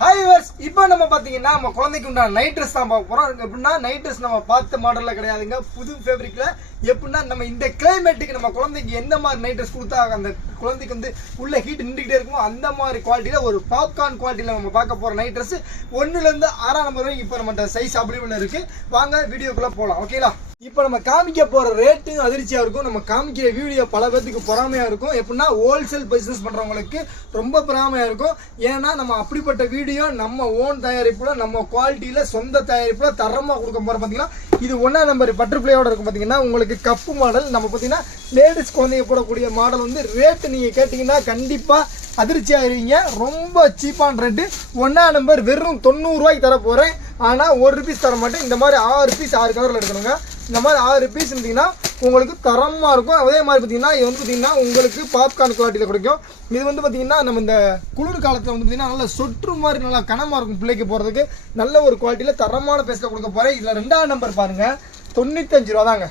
Hi viewers, இப்போ நம்ம பாத்தீங்கன்னா நம்ம குழந்தைக்கு உண்டான நைட் ட்ரெஸ் தான் பார்க்க போறோம். எப்படின்னா நைட் ட்ரெஸ் நம்ம பார்த்த மாடல்ல கிடையாதுங்க, புது ஃபேப்ரிக்ல. எப்படின்னா நம்ம இந்த கிளைமேட்டுக்கு நம்ம குழந்தைக்கு எந்த மாதிரி நைட் ட்ரெஸ் கொடுத்தா அந்த குழந்தைக்கு வந்து உள்ள ஹீட் நின்றுகிட்டே இருக்குமோ அந்த மாதிரி குவாலிட்டியில ஒரு பாப்கார்ன் குவாலிட்டியில நம்ம பார்க்க போற நைட் ட்ரெஸ் 1 ல இருந்து 6ஆம் நம்பர் வரைக்கும் இப்போ நம்ம சைஸ் அவைலபிள் இருக்கு. வாங்க வீடியோக்குள்ள போலாம். ஓகேங்களா? இப்போ நம்ம காமிக்க போற ரேட்டும் அதிர்ச்சியா இருக்கும். நம்ம காமிக்கிற வீடியோ பல பேருக்கு பொறாமையா இருக்கும். எப்படின்னா ஹோல்சேல் பிசினஸ் பண்றவங்களுக்கு ரொம்ப பொறாமையா இருக்கும். ஏன்னா நம்ம அப்படிப்பட்ட வீடியோ நம்ம ஓன் தயாரிப்புல நம்ம குவாலிட்டியில சொந்த தயாரிப்புல தரமா கொடுக்க போறோம். பாத்தீங்கன்னா இது 1ஆம் நம்பர் பட்டர்ஃபிளையோட இருக்கும். பாத்தீங்கன்னா உங்களுக்கு கப்பு மாடல். நம்ம பாத்தீங்கன்னா லேடிஸ் குழந்தைங்க போடக்கூடிய மாடல் வந்து ரேட் நீங்க கேட்டீங்கன்னா கண்டிப்பா அதிர்ச்சி ஆயிருவீங்க. ரொம்ப சீப்பான ரேட்டு. 1ஆம் நம்பர் வெறும் 90 ரூபாய்க்கு தர போறேன். ஆனா 1 பீஸ் தர மாட்டேன். இந்த மாதிரி 6 பீஸ் 6 கலர்ல எடுக்கணுங்க. இந்த மாதிரி 6 பீஸ் இருந்தீங்கன்னா உங்களுக்கு தரமா இருக்கும். அதே மாதிரி பார்த்தீங்கன்னா இது வந்து பார்த்தீங்கன்னா உங்களுக்கு பாப்கார்ன் குவாலிட்டியில் கிடைக்கும். இது வந்து பார்த்தீங்கன்னா நம்ம இந்த குளிர் காலத்தில் வந்து பார்த்தீங்கன்னா நல்லா சொற்று மாதிரி நல்லா கனமாக இருக்கும். பிள்ளைக்கு போகிறதுக்கு நல்ல ஒரு குவாலிட்டியில் தரமான பேஸ்ட்டில் கொடுக்க போகிறேன். இதில் 2ஆம் நம்பர் பாருங்கள், 95 ரூபா தாங்க.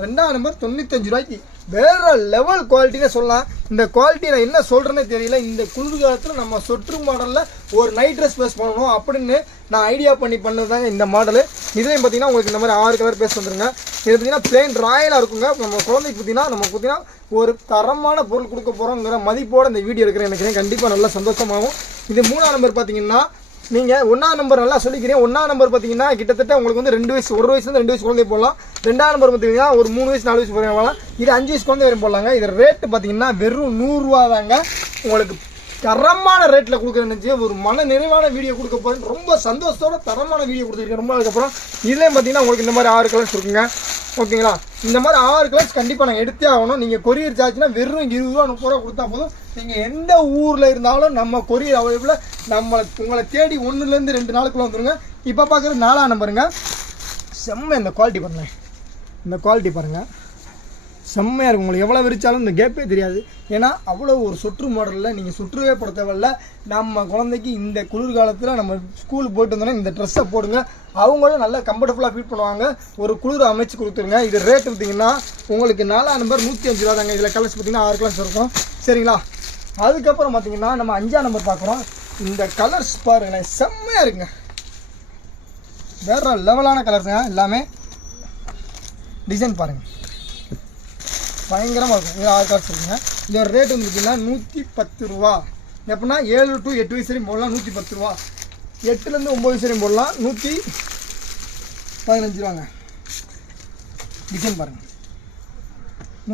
2ஆம் நம்பர் 95 ரூபாய்க்கு வேற லெவல் குவாலிட்டினே சொல்லலாம். இந்த குவாலிட்டி நான் என்ன சொல்றேன்னே தெரியல. இந்த குளிர் காலத்தில் நம்ம சொற்று மாடலில் ஒரு நைட் ட்ரெஸ் பேஸ் பண்ணணும் அப்படின்னு நான் ஐடியா பண்ணதாங்க இந்த மாடலு. இதுலேயும் பார்த்தீங்கன்னா உங்களுக்கு இந்த மாதிரி 6 கலர் பேஸ் வந்துருங்க. இது பார்த்தீங்கன்னா பிளெயின் ராயலாக இருக்குங்க. நம்ம குழந்தைக்கு பார்த்தீங்கன்னா ஒரு தரமான பொருள் கொடுக்க போகிறோங்கிற மதிப்போடு இந்த வீடியோ இருக்கிறேன். எனக்கு கண்டிப்பாக நல்லா சந்தோஷமாகும். இது 3ஆம் நம்பர் பார்த்தீங்கன்னா நீங்கள் 1ஆம் நம்பர் நல்லா சொல்லிக்கிறேன். 1ஆம் நம்பர் பார்த்தீங்கன்னா கிட்டத்தட்ட உங்களுக்கு வந்து 2 வயசு 1 வயசுலேருந்து 2 வயசு குழந்தை போடலாம். 2ஆம் நம்பர் பார்த்தீங்கன்னா ஒரு 3 வயசு 4 வயசு போடலாம். இது 5 வயசு குழந்தை வரையும் போடலாங்க. இது ரேட்டு பார்த்தீங்கன்னா வெறும் 100 ரூபா தாங்க. உங்களுக்கு தரமான ரேட்டில் கொடுக்குறேன்னு ஒரு மன நிறைவான வீடியோ கொடுக்க போகிறேன். ரொம்ப சந்தோஷத்தோட தரமான வீடியோ கொடுத்துருக்கேன். ரொம்ப அதுக்கப்புறம் இதுலேயும் பார்த்தீங்கன்னா உங்களுக்கு இந்த மாதிரி 6 கலர்ஸ் இருக்குங்க. ஓகேங்களா? இந்த மாதிரி 6 கலர்ஸ் கண்டிப்பாக நாங்கள் எடுத்தே ஆகணும். நீங்கள் கொரியர் சார்ஜ்னா வெறும் 20 ரூபா 30 ரூபா கொடுத்தா போதும். நீங்கள் எந்த ஊரில் இருந்தாலும் நம்ம கொரியர் அவைலபிளில் உங்களை தேடி 1 ல இருந்து 2 நாளுக்குள்ள வந்துருங்க. இப்போ பார்க்குறது 4ஆம் நம்பருங்க. செம்ம இந்த குவாலிட்டி பாருங்கள். இந்த குவாலிட்டி பாருங்கள், செம்மையாக இருக்கும். உங்களுக்கு எவ்வளோ விரிச்சாலும் இந்த கேப்பே தெரியாது. ஏன்னா அவ்வளோ ஒரு சொற்று மாடலில் நீங்கள் சுற்றுவே பட தேவையில்ல. நம்ம குழந்தைக்கு இந்த குளிர்காலத்தில் நம்ம ஸ்கூல் போயிட்டு வந்தோன்னா இந்த ட்ரெஸ்ஸை போடுங்க. அவங்களும் நல்லா கம்ஃபர்டபுளாக ஃபீல் பண்ணுவாங்க. ஒரு குளிர் அமைச்சு கொடுத்துருங்க. இது ரேட் பார்த்தீங்கன்னா உங்களுக்கு 4ஆம் நம்பர் 105 ரூபா தாங்க. இதில் கலர்ஸ் பார்த்தீங்கன்னா 6 கலர்ஸ் இருக்கும். சரிங்களா? அதுக்கப்புறம் பார்த்தீங்கன்னா நம்ம 5ஆம் நம்பர் பார்க்குறோம். இந்த கலர்ஸ் பாருங்களேன், செம்மையாக இருக்குங்க. வேற லெவலான கலர்ஸுங்க. எல்லாமே டிசைன் பாருங்கள், பயங்கரமாக இருக்கும். இது 6 கலர்ஸ் இருக்குங்க. இதோட ரேட் வந்து பார்த்தீங்கன்னா 110 ரூபா. எப்படின்னா 7 to 8 வயசு வரையும் போடலாம் 110 ரூபா. 8 ல இருந்து 9 வயசு வரையும் போடலாம் 115 ரூபாங்க. டிசைன் பாருங்கள்,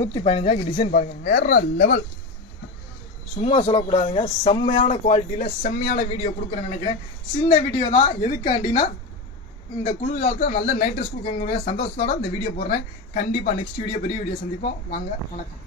115 ரூபாய்க்கு டிசைன் பாருங்கள். வேற லெவல். சும்மா சொல்லக்கூடாதுங்க. செம்மையான குவாலிட்டியில் செம்மையான வீடியோ கொடுக்குறேன்னு நினைக்கிறேன். சின்ன வீடியோ தான். எதுக்காண்டினா இந்த குளிர் காலத்தில் நல்ல நைட் ட்ரெஸ் கொடுக்குறவங்க சந்தோஷத்தோட இந்த வீடியோ போடுறேன். கண்டிப்பாக நெக்ஸ்ட் வீடியோ பெரிய வீடியோ சந்திப்போம். வாங்க, வணக்கம்.